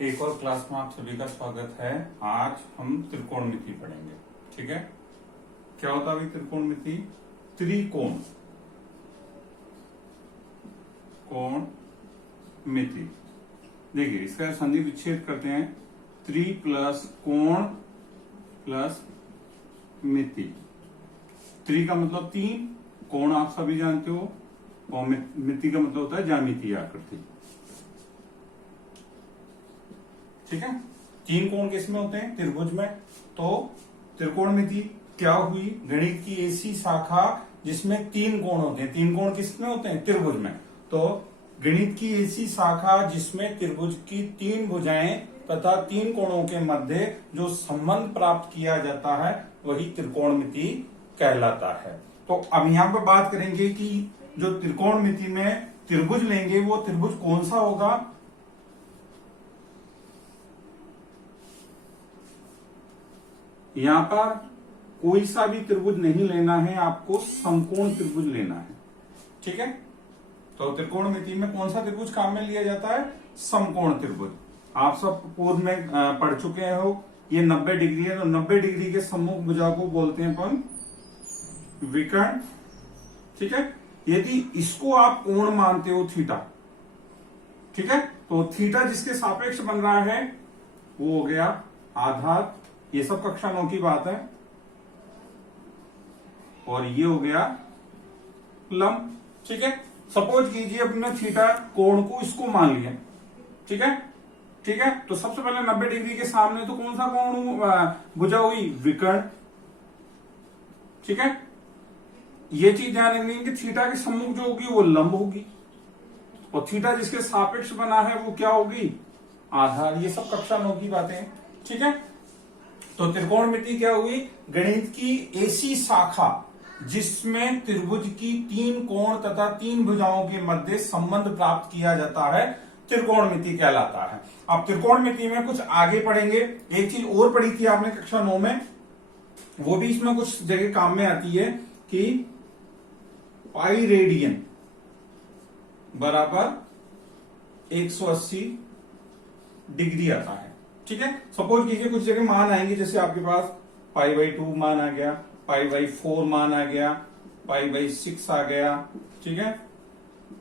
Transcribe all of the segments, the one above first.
एक और क्लास में आप सभी का स्वागत है। आज हम त्रिकोणमिति पढ़ेंगे। ठीक है, क्या होता है अभी त्रिकोणमिति? त्रिकोण कोण मिति। देखिए इसका संधि विच्छेद करते हैं। त्रि प्लस कोण प्लस मिति। त्रि का मतलब तीन, कोण आप सभी जानते हो, और मिति का मतलब होता है ज्यामितीय आकृति। ठीक है, तीन कोण किसमें होते हैं? त्रिभुज में। तो त्रिकोणमिति क्या हुई? गणित की ऐसी शाखा जिसमें तीन कोण होते हैं। तीन कोण किसमें होते हैं? त्रिभुज में। तो गणित की ऐसी शाखा जिसमें त्रिभुज की तीन भुजाएं तथा तीन कोणों के मध्य जो संबंध प्राप्त किया जाता है वही त्रिकोणमिति कहलाता है। तो अब यहां पर बात करेंगे कि जो त्रिकोणमिति में त्रिभुज लेंगे वो त्रिभुज कौन सा होगा। यहां पर कोई सा भी त्रिभुज नहीं लेना है, आपको समकोण त्रिभुज लेना है। ठीक है, तो त्रिकोणमिति में कौन सा त्रिभुज काम में लिया जाता है? समकोण त्रिभुज। आप सब पूर्व में पढ़ चुके हो। ये 90 डिग्री है, तो 90 डिग्री के सम्मुख भुजा को बोलते हैं अपन विकर्ण। ठीक है, यदि इसको आप कोण मानते हो थीटा, ठीक है, तो थीटा जिसके सापेक्ष बन रहा है वो हो गया आधार। ये सब कक्षा 9 की बात है। और ये हो गया लंब। ठीक है, सपोज कीजिए अपने थीटा कोण को इसको मान लिया। ठीक है, ठीक है, तो सबसे पहले 90 डिग्री के सामने तो कौन सा कोण भुजा हुई? विकर्ण। ठीक है, ये चीज ध्यान रखनी है कि थीटा के सम्मुख जो होगी वो लंब होगी, और थीटा जिसके सापेक्ष बना है वो क्या होगी? आधार। ये सब कक्षा 9 की बातें हैं। ठीक है, तो त्रिकोणमिति क्या हुई? गणित की ऐसी शाखा जिसमें त्रिभुज की तीन कोण तथा तीन भुजाओं के मध्य संबंध प्राप्त किया जाता है, त्रिकोणमिति कहलाता है। अब त्रिकोणमिति में कुछ आगे पढ़ेंगे। एक चीज और पढ़ी थी आपने कक्षा 9 में, वो भी इसमें कुछ जगह काम में आती है कि पाई रेडियन बराबर 180 डिग्री आता है। ठीक है, सपोज कीजिए कुछ जगह मान आएंगे, जैसे आपके पास π/2 मान आ गया, π/4 मान आ गया, π/6 आ गया। ठीक है,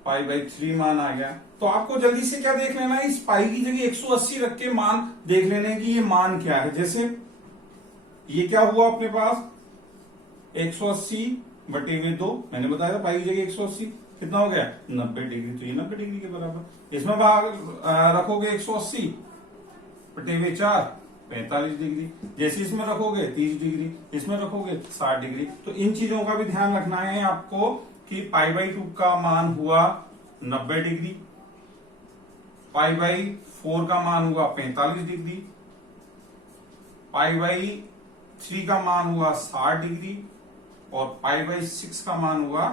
π/3 मान आ गया। तो आपको जल्दी से क्या देख लेना है? इस पाई की जगह 180 रख के मान देख लेने कि ये मान क्या है। जैसे ये क्या हुआ अपने पास? 180/2। मैंने बताया था पाई की जगह 180 कितना हो गया? 90 डिग्री। तो ये 90 डिग्री के बराबर। इसमें भाग रखोगे 180/4 45 डिग्री। जैसे इसमें रखोगे 30 डिग्री, इसमें रखोगे 60 डिग्री। तो इन चीजों का भी ध्यान रखना है आपको कि π/2 का मान हुआ 90 डिग्री, π/4 का मान हुआ 45 डिग्री, π/3 का मान हुआ 60 डिग्री, और π/6 का मान हुआ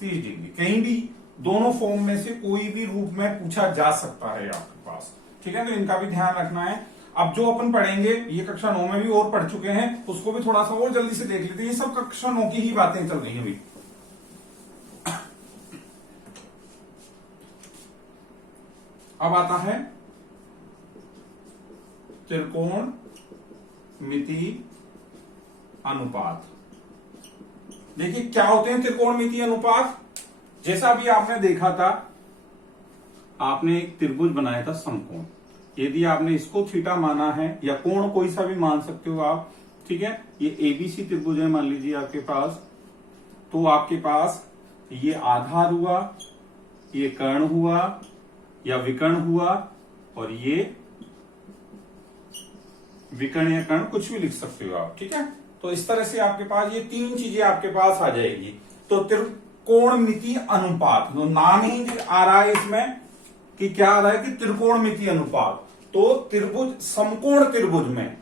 30 डिग्री। कहीं भी दोनों फॉर्म में से कोई भी रूप में पूछा जा सकता है आपके पास। ठीक है, तो इनका भी ध्यान रखना है। अब जो अपन पढ़ेंगे ये कक्षा 9 में भी और पढ़ चुके हैं, उसको भी थोड़ा सा और जल्दी से देख लेते हैं। ये सब कक्षा 9 की ही बातें चल रही हैं अभी। अब आता है त्रिकोणमिति अनुपात। देखिए क्या होते हैं त्रिकोणमिति अनुपात। जैसा भी आपने देखा था, आपने एक त्रिभुज बनाया था समकोण। यदि आपने इसको थीटा माना है, या कोण कोई सा भी मान सकते हो आप। ठीक है, ये एबीसी त्रिभुज है मान लीजिए आपके पास, तो आपके पास ये आधार हुआ, ये कर्ण हुआ या विकर्ण हुआ, और ये विकर्ण या कर्ण कुछ भी लिख सकते हो आप। ठीक है, तो इस तरह से आपके पास ये तीन चीजें आपके पास आ जाएगी। तो त्रिकोणमिति अनुपात, तो नाम ही आ रहा है इसमें कि क्या आ रहा है कि त्रिकोणमिति अनुपात। तो त्रिभुज, समकोण त्रिभुज में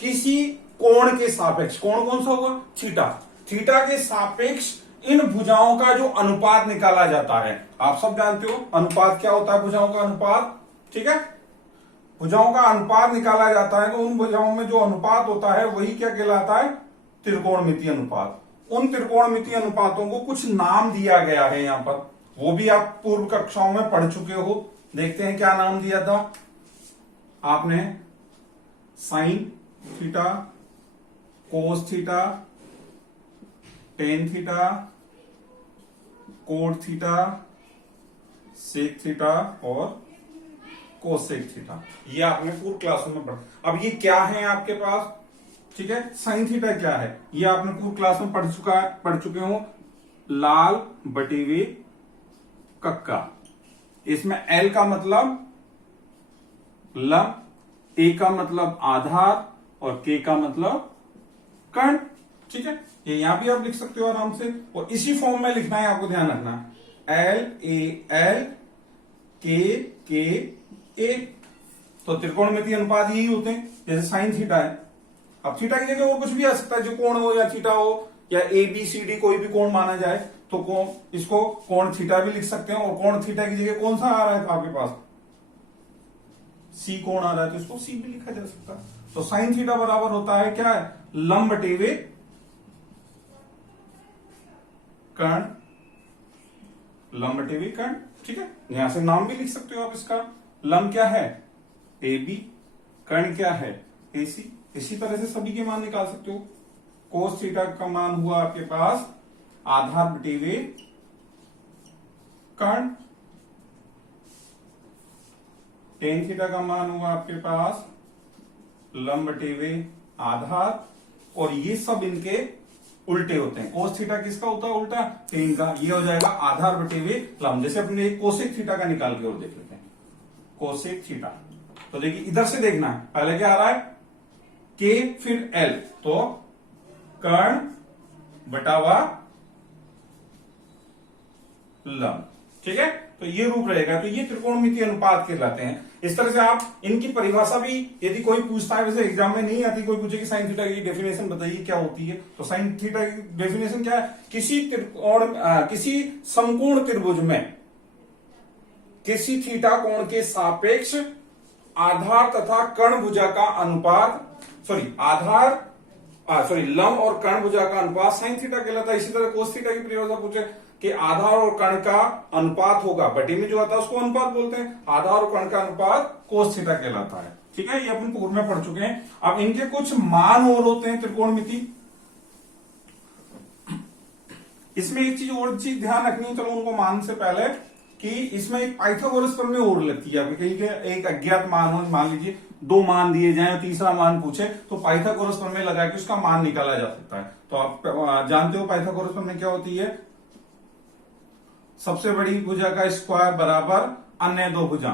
किसी कोण के सापेक्ष, कोण कौन सा होगा? थीटा। थीटा के सापेक्ष इन भुजाओं का जो अनुपात निकाला जाता है, आप सब जानते हो अनुपात क्या होता है? भुजाओं का अनुपात। ठीक है, भुजाओं का अनुपात निकाला जाता है, तो उन भुजाओं में जो अनुपात होता है वही क्या कहलाता है? त्रिकोणमिति अनुपात। उन त्रिकोणमिति अनुपातों को कुछ नाम दिया गया है यहां पर, वो भी आप पूर्व कक्षाओं में पढ़ चुके हो। देखते हैं क्या नाम दिया था। आपने sine theta, cos theta, tan theta, cot theta, sec theta और कोसेक थीटा, ये आपने पूरी क्लासों में पढ़ा। अब ये क्या है आपके पास, ठीक है, साइन थीटा क्या है ये आपने पूरी क्लास में पढ़ चुके हो। लाल बटे हुए कक्का, इसमें एल का मतलब लंब, ए का मतलब आधार और के का मतलब कर्ण, ठीक है, ये यहां भी आप लिख सकते हो आराम से। और इसी फॉर्म में लिखना है, आपको ध्यान रखना, एल ए एल, के ए। तो त्रिकोणमितीय अनुपात यही होते हैं, जैसे साइन थीटा है। अब थीटा की जगह और कुछ भी आ सकता है, जो कोण हो या थीटा हो या ए बी सी डी कोई भी कोण माना जाए, तो इसको कोण थीटा भी लिख सकते हैं। और कोण थीटा की जगह कौन सा आ रहा है आपके पास, सी कोण आ रहा है, तो इसको सी भी लिखा जा सकता है। तो साइन थीटा बराबर होता है क्या है, लंब बटे हुए कर्ण, लंब बटे हुए कर्ण, ठीक है। यहां से नाम भी लिख सकते हो आप इसका, लंब क्या है ए बी, कर्ण क्या है ए सी। इसी तरह से सभी के मान निकाल सकते हो। कोस थीटा का मान हुआ आपके पास आधार बटे हुए कर्ण, टेन थीटा का मान हुआ आपके पास लंब बटे हुए आधार, और ये सब इनके उल्टे होते हैं। कोस थीटा किसका होता है उल्टा, टेन का, ये हो जाएगा आधार बटे हुए लंब। जैसे अपने एक कोसेक थीटा का निकाल के और देख लेते हैं, कोसेक थीटा। तो देखिए इधर से देखना है, पहले क्या आ रहा है के फिर एल, तो कर्ण बटावा लंब, ठीक है। तो ये रूप रहेगा, तो ये त्रिकोणमितीय अनुपात कहलाते हैं। इस तरह से आप इनकी परिभाषा भी, यदि कोई पूछता है, वैसे एग्जाम में नहीं आती, कोई पूछे कि साइन थीटा की डेफिनेशन बताइए क्या होती है, तो साइन थीटा की डेफिनेशन क्या है, किसी समकोण त्रिभुज में किसी थीटा कोण के सापेक्ष आधार तथा कर्ण भुजा का अनुपात, लंब और कर्ण भुजा का अनुपात साइन थीटा कहलाता है। इसी तरह कोस थीटा की परिभाषा पूछे कि आधार और कर्ण का अनुपात होगा, बटे में जो आता है उसको अनुपात बोलते हैं, आधार और कर्ण का अनुपात कोस थीटा कहलाता है, ठीक है। ये अपन पूर्व में पढ़ चुके हैं। अब इनके कुछ मान और होते हैं त्रिकोणमिति। इसमें एक चीज ध्यान रखनी है, चलो उनको मान से पहले, कि इसमें एक पाइथागोरस प्रमेय और लगती है। कहीं के एक अज्ञात मान हो, मान लीजिए दो मान दिए जाए और तीसरा मान पूछे, तो पाइथागोरस प्रमेय लगा के उसका मान निकाला जा सकता है। तो आप जानते हो पाइथागोरस प्रमेय क्या होती है, सबसे बड़ी भुजा का स्क्वायर बराबर अन्य दो भुजा,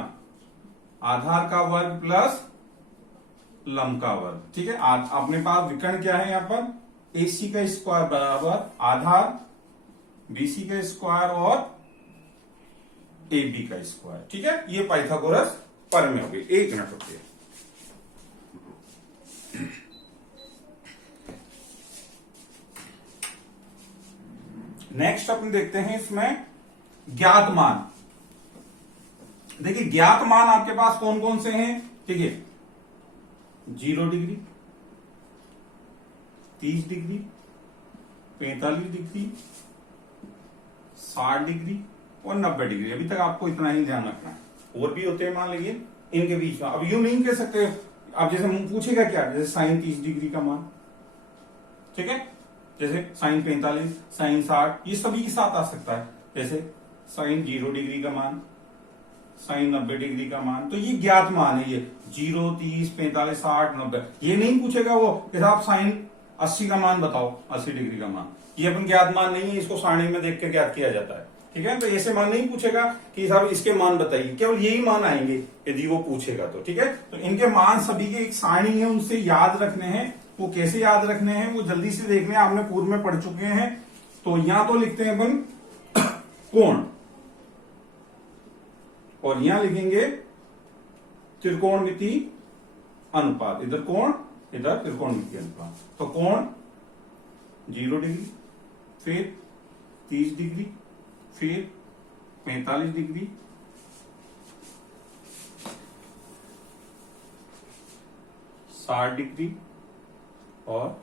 आधार का वर्ग प्लस लंब का वर्ग, ठीक है। अपने पास विकर्ण क्या है, यहां पर एसी का स्क्वायर बराबर आधार बीसी का स्क्वायर और ए बी का स्क्वायर, ठीक है। ये पाइथागोरस प्रमेय हो गई। एक मिनट रुकिए, नेक्स्ट अपन देखते हैं इसमें ज्ञात मान। देखिए ज्ञात मान आपके पास कौन कौन से हैं, ठीक है, 0 डिग्री, 30 डिग्री, 45 डिग्री, 60 डिग्री और 90 डिग्री। अभी तक आपको इतना ही ध्यान रखना है, और भी होते हैं मान लीजिए इनके बीच में। अब यूं नहीं कह सकते, अब जैसे पूछेगा क्या, जैसे साइन 30 डिग्री का मान, ठीक है, जैसे साइन 45, साइन 60, ये सभी के साथ आ सकता है। जैसे साइन 0 डिग्री का मान, साइन 90 डिग्री का मान, तो ये ज्ञात मान है। ये 0, 30, 45, 60, 90, ये नहीं पूछेगा वो कि साहब साइन 80 का मान बताओ, 80 डिग्री का मान, ये अपन ज्ञात मान नहीं है, इसको सारणी में देख के ज्ञात किया जाता है, ठीक है। तो ऐसे मान नहीं पूछेगा कि साहब इसके मान बताइए, केवल यही मान आएंगे यदि वो पूछेगा तो, ठीक है। तो इनके मान सभी के एक सारणी है, उनसे याद रखने हैं। वो कैसे याद रखने हैं वो जल्दी से देखने, आपने पूर्व में पढ़ चुके हैं। तो यहां तो लिखते हैं अपन कोण, और यहां लिखेंगे त्रिकोणमिति अनुपात, इधर कोण इधर त्रिकोणमिति अनुपात। तो कोण 0 डिग्री, फिर 30 डिग्री, फिर 45 डिग्री, 60 डिग्री और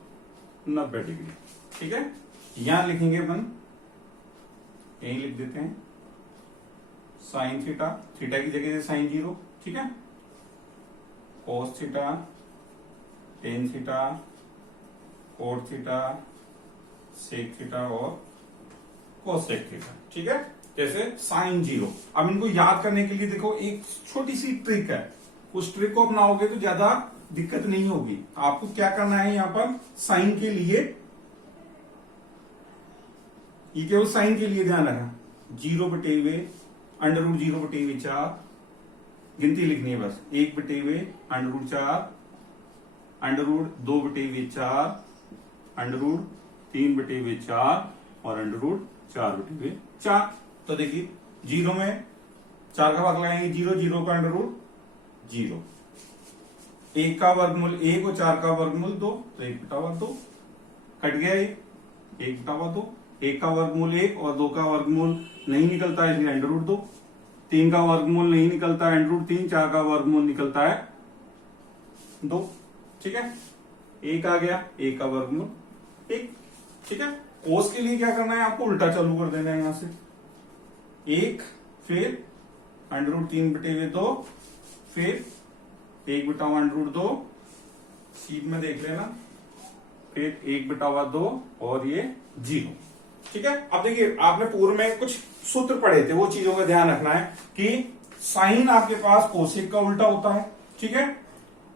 90 डिग्री, ठीक है। यहां लिखेंगे अपन, यही लिख देते हैं साइन थीटा, थीटा की जगह साइन 0, ठीक है। Cos theta, tan theta, cot theta, sec theta और कोसेक थीटा। ठीक है, जैसे साइन जीरो। अब इनको याद करने के लिए देखो एक छोटी सी ट्रिक है, उस ट्रिक को अपनाओगे तो ज्यादा दिक्कत नहीं होगी। आपको क्या करना है, यहां पर साइन के लिए, ये केवल साइन के लिए ध्यान रखना, 0/, √0/4 गिनती लिखनी है बस, 1/4, √4, √2/4, √3/4 और √4/4। तो देखिए जीरो में 4 का भाग लगाएंगे, 0, 0 का √0, 1 का वर्गमूल 1 और 4 का वर्गमूल 2, तो 1/2 कट गया, 1/2, 1 का वर्गमूल 1 और 2 का वर्गमूल नहीं निकलता है, इसलिए √2, 3 का वर्गमूल नहीं निकलता है, √3, 4 का वर्गमूल निकलता है 2। ठीक है, 1 आ गया, 1 का वर्गमूल 1। ठीक है, कोस के लिए क्या करना है, आपको उल्टा चालू कर देना है, यहां से 1, फिर √3/2, फिर 1/√2, सीध में देख लेना, फिर 1/2 और ये 0। ठीक है, अब देखिए आपने पूर्व में कुछ सूत्र पढ़े थे, वो चीजों का ध्यान रखना है कि साइन आपके पास कोसेक का उल्टा होता है। ठीक है,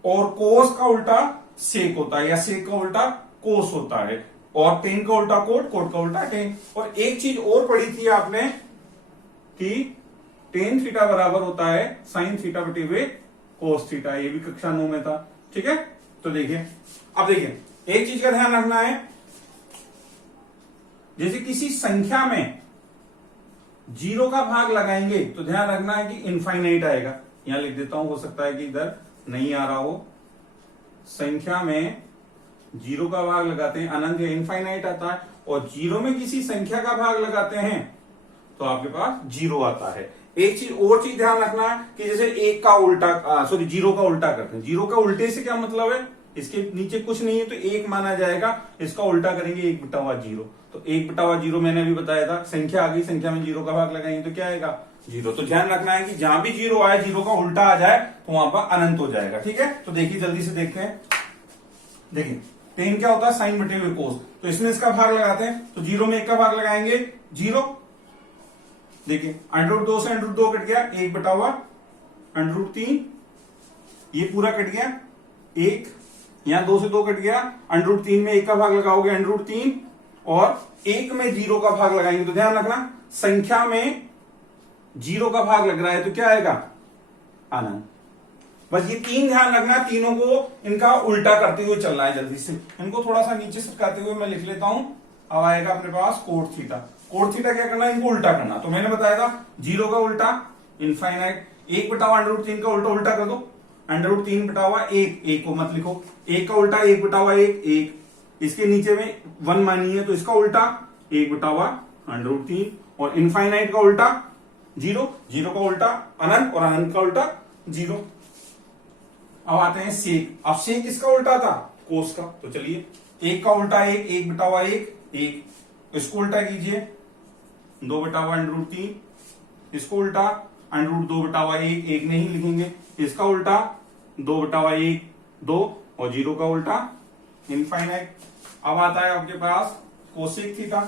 और कोस का उल्टा सेक होता है, या सेक का उल्टा कोस होता है, और टेन का उल्टा कोट, कोट का उल्टा टेन। और एक चीज और पढ़ी थी आपने कि टेन थीटा बराबर होता है साइन थीटा बटे हुए कोस थीटा, ये भी कक्षा 9 में था। ठीक है, तो देखिए अब देखिए एक चीज का ध्यान रखना है, जैसे किसी संख्या में 0 का भाग लगाएंगे तो ध्यान रखना है कि इनफाइनाइट आएगा। यहां लिख देता हूं, हो सकता है कि इधर नहीं आ रहा हो। संख्या में 0 का भाग लगाते हैं, अनंत या इनफाइनाइट आता है, और 0 में किसी संख्या का भाग लगाते हैं तो आपके पास 0 आता है। एक चीज और चीज ध्यान रखना है कि जैसे 1 का उल्टा, 0 का उल्टा करते हैं, 0 का उल्टे से क्या मतलब है, इसके नीचे कुछ नहीं है तो 1 माना जाएगा, इसका उल्टा करेंगे 1/0। तो 1/0 मैंने अभी बताया था, संख्या आ गई, संख्या में 0 का भाग लगाएंगे तो क्या आएगा, 0। तो ध्यान रखना है कि जहां भी 0 आए, 0 का उल्टा आ जाए तो वहां पर अनंत हो जाएगा। ठीक है, तो देखिए जल्दी से देखते हैं। देखिए 10 क्या होता है, साइन बटे हुए कोस, तो इसमें इसका भाग लगाते हैं, तो 0 में 1 का भाग लगाएंगे 0। देखिए √2 से √2 कट गया, 1/√3, ये पूरा कट गया 1, यहां 2 से 2 कट गया, √3 में 1 का भाग लगाओगे √3, और 1 में 0 का भाग लगाएंगे तो ध्यान रखना संख्या में 0 का भाग लग रहा है तो क्या आएगा, अनंत। बस ये 3 ध्यान रखना, तीनों को इनका उल्टा करते हुए चलना है। जल्दी से इनको थोड़ा सा नीचे सरकाते हुए मैं लिख लेता हूं। अब आएगा अपने पास कोट थीटा। कोट थीटा क्या करना है, इनको उल्टा करना। तो मैंने बताया था 0 का उल्टा इनफाइनाइट, 1/√3 का उल्टा उल्टा कर दो, √3/1, 1 को मत लिखो, 1 का उल्टा 1/1, 1, इसके नीचे में 1 मानी है तो इसका उल्टा 1/√3, और इनफाइनाइट का उल्टा 0, 0 का उल्टा अनंत, और अनंत का उल्टा 0। अब आते हैं सेक। अब सेक किसका उल्टा था, कोस का। तो चलिए 1 का उल्टा 1, 1/1, 1, इसको उल्टा कीजिए 2/√3, इसको उल्टा √2/1, 1 नहीं लिखेंगे, इसका उल्टा 2/1, 2, और 0 का उल्टा इनफाइनाइट। अब आता है आपके पास कोसेक थीटा,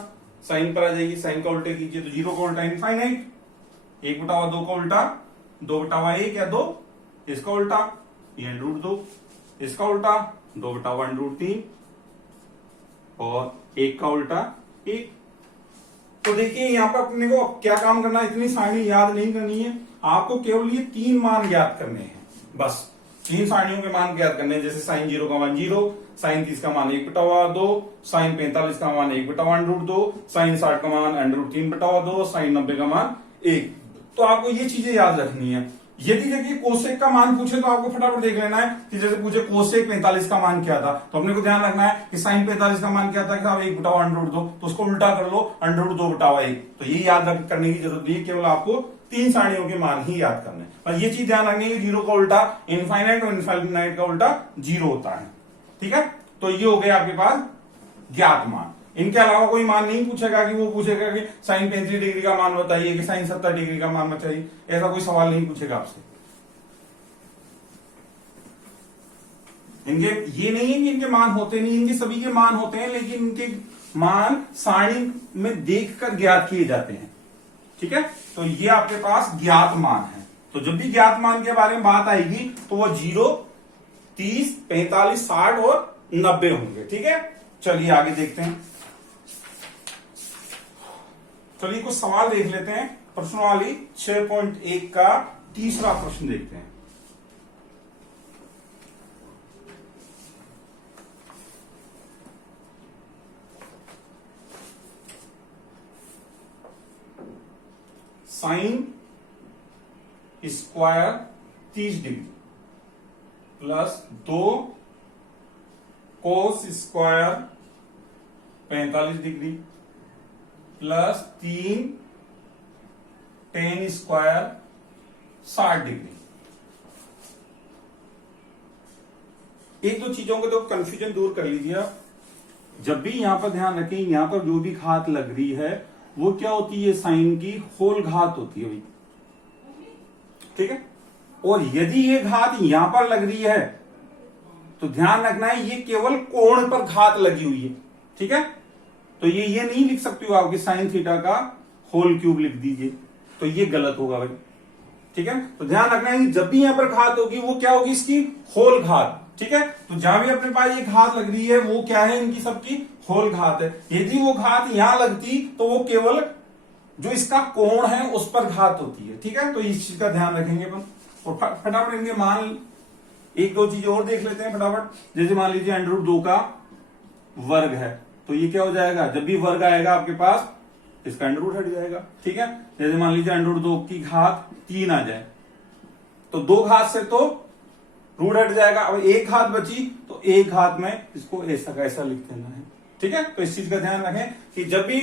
साइन पर आ जाइए, साइन का उल्टा कीजिए तो 0 का उल्टा इनफाइनाइट, 1/2 का उल्टा 2/1 या 2, इसका उल्टा ये √2, इसका उल्टा 2/√3, और 1 का उल्टा 1। तो देखिए यहां पर अपने को क्या काम करना है, इतनी सारणी याद नहीं करनी है, आपको केवल ये 3 मान ज्ञात करने हैं। बस 3 सारणियों के मान ज्ञात करने हैं, जैसे साइन 0 का मान 0, साइन 30 का मान 1/2, साइन 45 का मान 1/√2, साइन 60 का मान √3/2, साइन 90 का मान 1। तो आपको ये चीजें याद रखनी है। यदि देखिए कोसेक का मान पूछे तो आपको फटाफट देख लेना है कि जैसे पूछे कोसेक 45 का मान क्या था, तो अपने को ध्यान रखना है कि साइन 45 का मान क्या था, कि 1/√2, तो उसको उल्टा कर लो √2/1। तो ये याद करने की जरूरत नहीं है, केवल आपको 3 सारणियों के मान ही याद करने हैं। और ये चीज ध्यान रखनी है कि 0 का उल्टा इनफाइनाइट, और इनफाइनाइट का उल्टा 0 होता है। ठीक है, तो ये हो गया आपके पास ज्ञात मान। इनके अलावा कोई मान नहीं पूछेगा कि वो पूछेगा कि साइन 35 डिग्री का मान बताइए, कि साइन 70 डिग्री का मान बताइए, ऐसा कोई सवाल नहीं पूछेगा आपसे। इनके ये नहीं है कि इनके मान होते नहीं, इनके सभी के मान होते हैं, लेकिन इनके मान सारणी में देखकर ज्ञात किए जाते हैं। ठीक है, तो ये आपके पास ज्ञात मान है। तो जब भी ज्ञात मान के बारे में बात आएगी तो वो 0, 30, 45, 60 और 90 होंगे। ठीक है, चलिए आगे देखते हैं। चलिए कुछ सवाल देख लेते हैं। प्रश्नावली 6.1 का तीसरा प्रश्न देखते हैं। Sine square 30 degree plus 2 cos square 45 degree plus 3 ten square 60 degree. एक दो चीजों को तो कंफ्यूजन दूर कर लीजिए आप। जब भी यहां पर ध्यान रखें, यहां पर जो भी घात लग रही है वो क्या होती है, साइन की होल घात होती है भाई। ठीक है, और यदि ये घात यहां पर लग रही है तो ध्यान रखना है ये केवल कोण पर घात लगी हुई है। ठीक है, तो ये नहीं लिख सकती हो आपकी साइन थीटा का होल क्यूब लिख दीजिए, तो ये गलत होगा भाई। ठीक है, तो ध्यान रखना है कि जब भी यहां पर घात होगी वो क्या होगी, इसकी होल घात। ठीक है, तो जहां भी अपने पास ये घात लग रही है वो क्या है, इनकी सबकी होल घात है। यदि वो घात यहां लगती तो वो केवल जो इसका कोण है उस पर घात होती है। ठीक है, तो इस चीज का ध्यान रखेंगे अपन। और फटाफट इनके मान एक दो चीजें और देख लेते हैं फटाफट। जैसे मान लीजिए √2 का वर्ग है, तो ये क्या हो जाएगा, जब भी वर्ग आएगा आपके पास इसका अंडर हट जाएगा। ठीक है, जैसे मान लीजिए √2 की घात 3 आ जाए तो 2 घात से तो रूट हट जाएगा। अब एक घात बची तो एक घात में इसको ऐसा का ऐसा लिख देना है। ठीक है, तो इस चीज का ध्यान रखें कि जब भी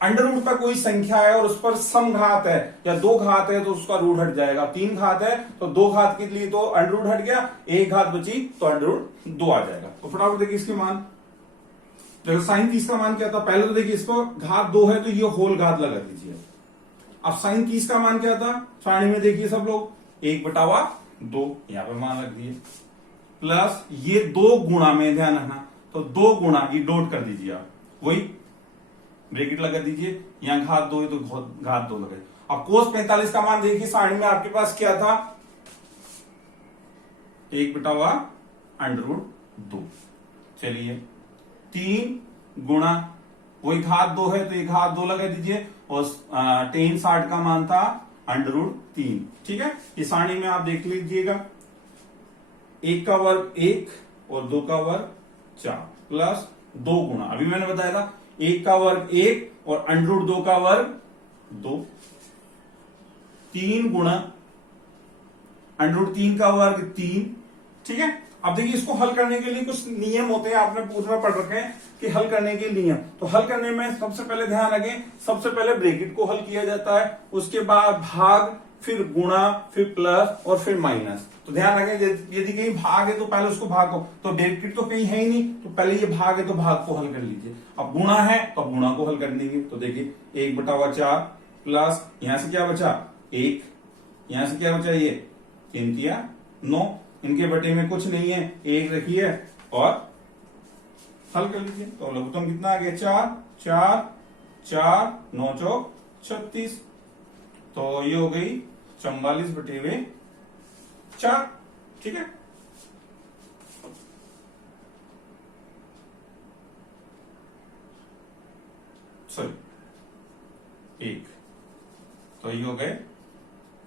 अंडर पर कोई संख्या है और उस पर सम घात है या 2 घात है तो उसका रूट हट जाएगा। 3 घात है तो 2 घात के लिए तो अंडर हट गया, एक घात बची तो अंडर 2 आ जाएगा। तो फटाफट देखिए इसके मान। देखो साइन 30 का मान क्या था, पहले तो देखिए इसको घात 2 है तो ये होल घात लगा दीजिए। अब साइन 30 का मान क्या था, सारणी में देखिए सब लोग 1/2 यहां पर मान रख दिए, प्लस ये 2 गुणा में ध्यान रखना, तो 2 गुणा ये डॉट कर दीजिए आप, वही ब्रैकेट लगा दीजिए। यहां घात 2 है तो घात 2 लगे। अब कोस 45 का मान देखिए सारणी में आपके पास क्या था, 1/√2। चलिए 3 गुणा वही घात 2 है तो ये घात 2 लगा दीजिए, और टेन 60 का मान था √3। ठीक है, ये सारणी में आप देख लीजिएगा, 1 का वर्ग 1 और 2 का वर्ग 4 प्लस 2 गुणा, अभी मैंने बताया था 1 का वर्ग 1 और √2 का वर्ग 2, 3 गुणा √3 का वर्ग 3। ठीक है, अब देखिए इसको हल करने के लिए कुछ नियम होते हैं, आपने पूर्व में पढ़ रखे हैं कि हल करने के नियम। तो हल करने में सबसे पहले ध्यान रखें, सबसे पहले ब्रैकेट को हल किया जाता है, उसके बाद भाग, फिर गुणा, फिर प्लस और फिर माइनस। तो ध्यान रखें यदि कहीं भाग है तो पहले उसको भागो, तो ब्रैकेट तो कहीं है ही नहीं, तो पहले ये भाग है तो भाग को हल कर लीजिए। अब गुणा है तो अब गुणा को हल कर देंगे, तो देखिए 1/4 प्लस यहां से क्या बचा 1, यहां से क्या बचा ये 3 तिया 9, इनके बटे में कुछ नहीं है, 1 रखिए और हल कर लीजिए। तो लघुत्तम कितना आ गया 4, 4, 4, 9 चौक 36, तो ये हो गई 44/4। ठीक है, सॉरी 1, तो ये हो गए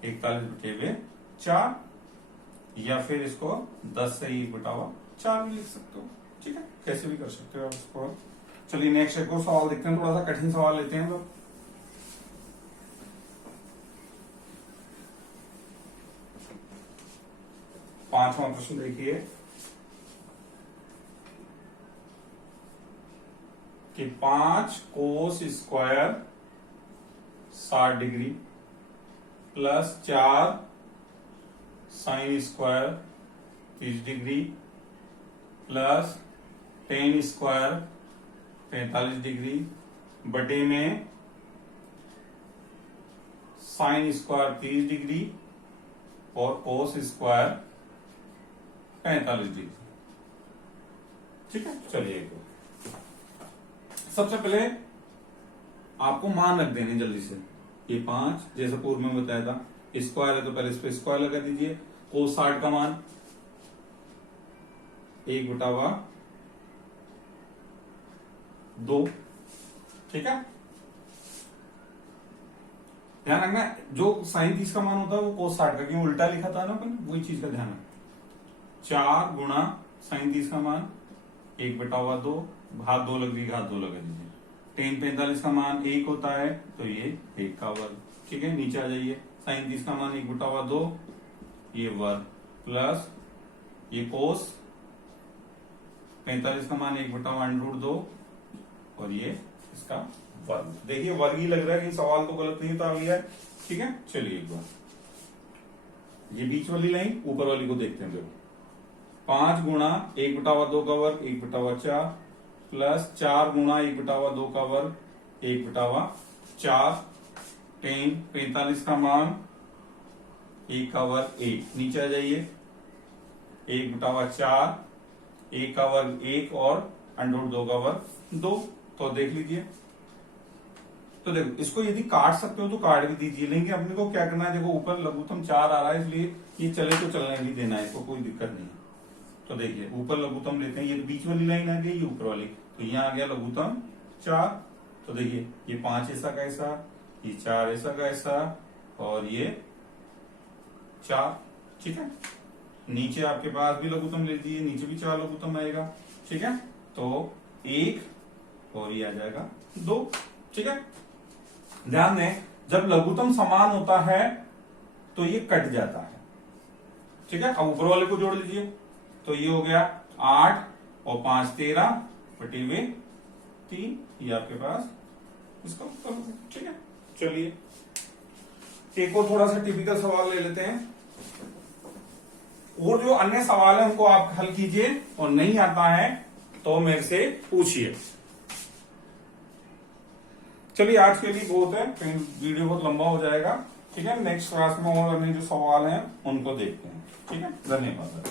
41/4, या फिर इसको 10 से 1/4 भी लिख सकते हो। ठीक है, कैसे भी कर सकते हो आप इसको। चलिए नेक्स्ट एक और सवाल देखते हैं, थोड़ा सा कठिन सवाल लेते हैं। तो 5वां प्रश्न देखिए कि 5 cos square 60 degree plus 4 sine square 30 degree plus ten square 45 degree बटे में साइन स्क्वायर 30 डिग्री और कोस स्क्वायर 45 डिग्री। ठीक है, चलिए सबसे पहले आपको मान रख देने जल्दी से। ये 5 जैसे पूर्व में बताया था, स्क्वायर है तो पहले इस पे स्क्वायर लगा दीजिए। कोस 60 का मान 1/2, ठीक है। ध्यान रखना जो साइन 30 का मान होता है वो कोस 60 का, क्यों उल्टा लिखा था ना अपन, वही चीज का ध्यान रखना। 4 गुणा साइन 30 का मान 1/2, घात 2 लग गई, घात 2 लगा दीजिए। टेन 45 का मान 1 होता है तो ये 1 का वर्ग, ठीक है। नीचे आ जाइए, साइन 30 का मान 1/2, ये वर्ग प्लस ये कोस 45 का मान 1/√2 और ये इसका वर्ग। देखिए वर्ग ही लग रहा है, कि सवाल तो गलत नहीं उतार लिया है, ठीक है। चलिए एक बार ये बीच वाली लाइन ऊपर वाली को देखते हैं। देखो 5 गुणा 1/2 का वर्ग 1/4 प्लस 4 गुणा 1/2 का वर्ग 1/4, टेन 45 का मान 1 का वर्ग 1, नीचे आ जाइए 1/4, 1 का वर्ग 1 और √2 का वर्ग 2। तो देख लीजिए, तो देखो इसको यदि काट सकते हो तो काट भी दीजिए, लेकिन अपने को क्या करना है, देखो ऊपर लघुत्तम 4 आ रहा है इसलिए ये चले तो चलने भी देना है, इसको कोई दिक्कत नहीं। तो देखिए ऊपर लघुत्तम लेते हैं, ये बीच वाली लाइन आ गई, ये ऊपर वाली, तो यहाँ आ गया लघुत्तम 4। तो देखिए ये 5 ऐसा का ऐसा, ये 4 ऐसा का ऐसा और ये 4, ठीक है। नीचे आपके पास भी लघुत्तम ले लीजिए, नीचे भी 4 लघुत्तम आएगा, ठीक है। तो 1 और ये आ जाएगा 2, ठीक है। ध्यान दें जब लघुत्तम समान होता है तो ये कट जाता है, ठीक है। अब ऊपर वाले को जोड़ लीजिए, तो ये हो गया 8 और 5 13 बटे में 3, ये आपके पास इसका उत्तर हो गया, ठीक है। चलिए एक और थोड़ा सा टिपिकल सवाल ले लेते हैं, और जो अन्य सवाल है उनको आप हल कीजिए, और नहीं आता है तो मेरे से पूछिए। चलिए आज के लिए बहुत है, फिर वीडियो बहुत लंबा हो जाएगा, ठीक है। नेक्स्ट क्लास में और अन्य जो सवाल हैं उनको देखते हैं, ठीक है। धन्यवाद।